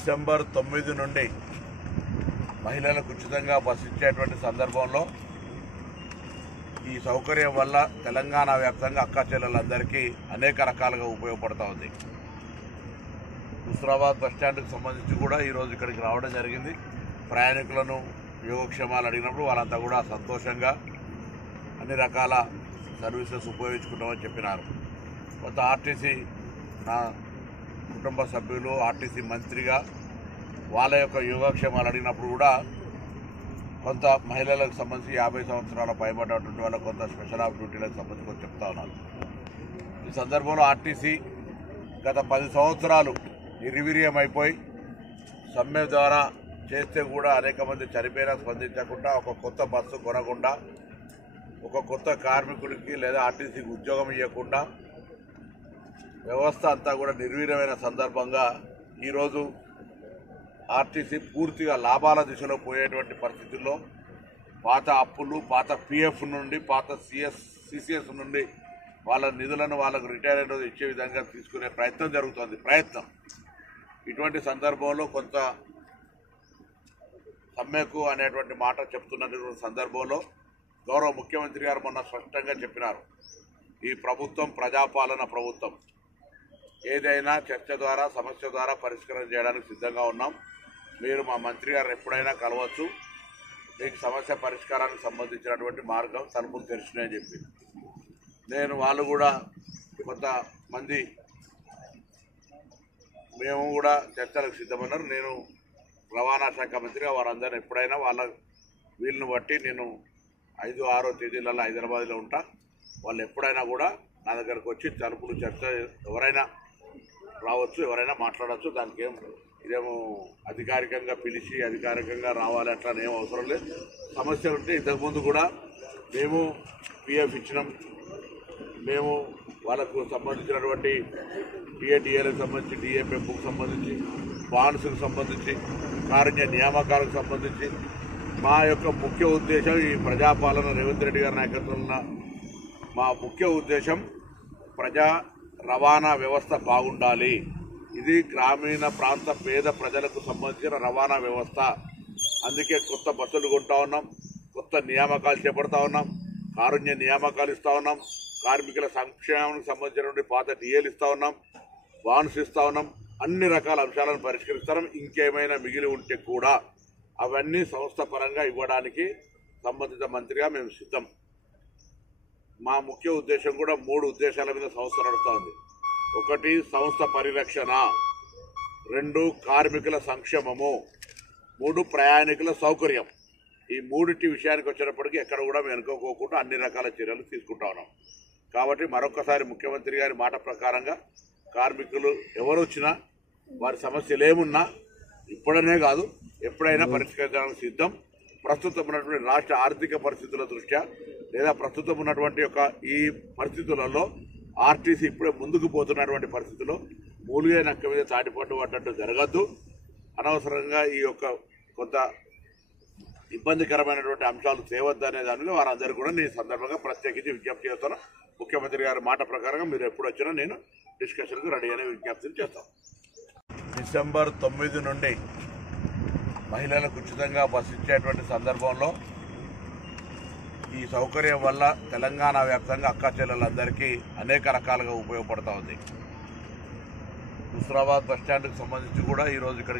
December 9 నుండి మహిళలకు ఉచితంగా బస్సు ఇచ్చేటువంటి సందర్భంలో ఈ సౌకర్యం వల్ల తెలంగాణ వ్యాప్తంగా అక్క చెల్లెలందరికీ అనేక రకాలుగా ఉపయోగపడుతూ ఉంది. హుస్నాబాద్ బస్టాండ్కి సంబంధించి కూడా ఈరోజు ఇక్కడికి రావడం జరిగింది. ప్రయాణికులను యోగక్షేమాలు అడిగినప్పుడు వాళ్ళంతా కూడా సంతోషంగా అన్ని రకాల సర్వీసెస్ ఉపయోగించుకుంటామని చెప్పినారు. కొంత ఆర్టీసీ నా కుటుంబ సభ్యులు ఆర్టీసీ మంత్రిగా వాళ్ళ యొక్క యోగక్షేమాలు అడిగినప్పుడు కూడా కొంత మహిళలకు సంబంధించి 50 సంవత్సరాల పైబడ్డటువంటి వాళ్ళకు కొంత స్పెషల్ ఆపర్చునిటీలకు సంబంధించి కొంత చెప్తా ఉన్నారు. ఈ సందర్భంలో ఆర్టీసీ గత 10 సంవత్సరాలు నిర్వీర్యం అయిపోయి సమ్మె ద్వారా చేస్తే కూడా అనేక మంది చనిపోయినా స్పందించకుండా ఒక కొత్త బస్సు కొనకుండా ఒక కొత్త కార్మికుడికి లేదా ఆర్టీసీకి ఉద్యోగం ఇవ్వకుండా వ్యవస్థ అంతా కూడా నిర్వీర్యమైన సందర్భంగా ఈరోజు ఆర్టీసీ పూర్తిగా లాభాల దిశలో పోయేటువంటి పరిస్థితుల్లో పాత అప్పులు, పాత పిఎఫ్ నుండి, పాత సిసిఎస్ నుండి వాళ్ళ నిధులను వాళ్ళకు రిటైర్ అయిన రోజు ఇచ్చే విధంగా తీసుకునే ప్రయత్నం జరుగుతుంది. ఇటువంటి సందర్భంలో కొంత సమ్మెకు అనేటువంటి మాట చెప్తున్నటువంటి సందర్భంలో గౌరవ ముఖ్యమంత్రి గారు మొన్న స్పష్టంగా చెప్పినారు, ఈ ప్రభుత్వం ప్రజాపాలన ప్రభుత్వం, ఏదైనా చర్చ ద్వారా సమస్య ద్వారా పరిష్కారం చేయడానికి సిద్ధంగా ఉన్నాం. మీరు మా మంత్రి గారు ఎప్పుడైనా కలవచ్చు, మీకు సమస్య పరిష్కారానికి సంబంధించినటువంటి మార్గం తలుపులు తెరిచినాయని చెప్పి వాళ్ళు కూడా కొంతమంది మేము కూడా చర్చలకు సిద్ధమన్నారు. నేను రవాణా శాఖ మంత్రిగా వారందరినీ ఎప్పుడైనా వాళ్ళ వీళ్ళని బట్టి నేను 5-6 తేదీలలో హైదరాబాద్లో ఉంటా. వాళ్ళు ఎప్పుడైనా కూడా నా దగ్గరకు వచ్చి తలుపులు చర్చ ఎవరైనా రావచ్చు, ఎవరైనా మాట్లాడవచ్చు. దానికి ఇదేమో అధికారికంగా పిలిచి అధికారికంగా రావాలి అట్లా ఏం అవసరం లేదు. సమస్య ఉంటే ఇంతకుముందు కూడా మేము పిఎఫ్ ఇచ్చినాం, మేము వాళ్ళకు సంబంధించినటువంటి టీఏటీఏలకు సంబంధించి, డిఏపెంపుకు సంబంధించి, బాండ్స్కు సంబంధించి, కారుణ్య నియామకాలకు సంబంధించి మా యొక్క ముఖ్య ఉద్దేశం ఈ ప్రజాపాలన రేవంత్ రెడ్డి గారి నాయకత్వంలో మా ముఖ్య ఉద్దేశం ప్రజా రవాణా వ్యవస్థ బాగుండాలి. ఇది గ్రామీణ ప్రాంత పేద ప్రజలకు సంబంధించిన రవాణా వ్యవస్థ. అందుకే కొత్త బస్సులు కొంటా ఉన్నాం, కొత్త నియామకాలు చేపడతా ఉన్నాం, కారుణ్య నియామకాలు ఇస్తా ఉన్నాం, కార్మికుల సంక్షేమానికి సంబంధించినటువంటి పాత డిఏలు ఇస్తా ఉన్నాం, బాండ్స్ ఇస్తా ఉన్నాం. అన్ని రకాల అంశాలను పరిష్కరిస్తాం. ఇంకేమైనా మిగిలి ఉంటే కూడా అవన్నీ సంస్థ పరంగా ఇవ్వడానికి సంబంధిత మంత్రిగా మేము సిద్ధం. మా ముఖ్య ఉద్దేశం కూడా 3 ఉద్దేశాల మీద సంస్థ నడుస్తూ ఉంది. 1 సంస్థ పరిరక్షణ, 2 కార్మికుల సంక్షేమము, 3 ప్రయాణికుల సౌకర్యం. ఈ 3 విషయానికి వచ్చేటప్పటికీ ఎక్కడ కూడా మేము అనుకోకుండా అన్ని రకాల చర్యలు తీసుకుంటా ఉన్నాం. కాబట్టి మరొకసారి ముఖ్యమంత్రి గారి మాట ప్రకారంగా కార్మికులు ఎవరు వచ్చినా వారి సమస్యలు ఏమున్నా ఇప్పుడనే కాదు ఎప్పుడైనా పరిష్కరించడానికి సిద్ధం. ప్రస్తుతం ఉన్నటువంటి రాష్ట్ర ఆర్థిక పరిస్థితుల దృష్ట్యా లేదా ప్రస్తుతం ఉన్నటువంటి ఈ పరిస్థితులలో ఆర్టీసీ ఇప్పుడే ముందుకు పోతున్నటువంటి పరిస్థితుల్లో మూలుగే నక్క మీద తాటిపట్టు పడ్డట్టు జరగద్దు. అనవసరంగా ఈ యొక్క కొంత ఇబ్బందికరమైనటువంటి అంశాలు తేవద్దు అనే దానిలో వారందరూ కూడా నేను సందర్భంగా ప్రత్యేకించి విజ్ఞప్తి చేస్తాను. ముఖ్యమంత్రి గారి మాట ప్రకారంగా మీరు ఎప్పుడు వచ్చినా నేను డిస్కషన్కు రెడీ అనే విజ్ఞప్తిని చేస్తాను. డిసెంబర్ 9 నుండి మహిళలకు ఉచితంగా బస్సు ఇచ్చేటువంటి సందర్భంలో ఈ సౌకర్యం వల్ల తెలంగాణ వ్యాప్తంగా అక్క చెల్లెలందరికీ అనేక రకాలుగా ఉపయోగపడుతూ ఉంది. హుస్నాబాద్ బస్టాండ్కి సంబంధించి కూడా ఈరోజు ఇక్కడికి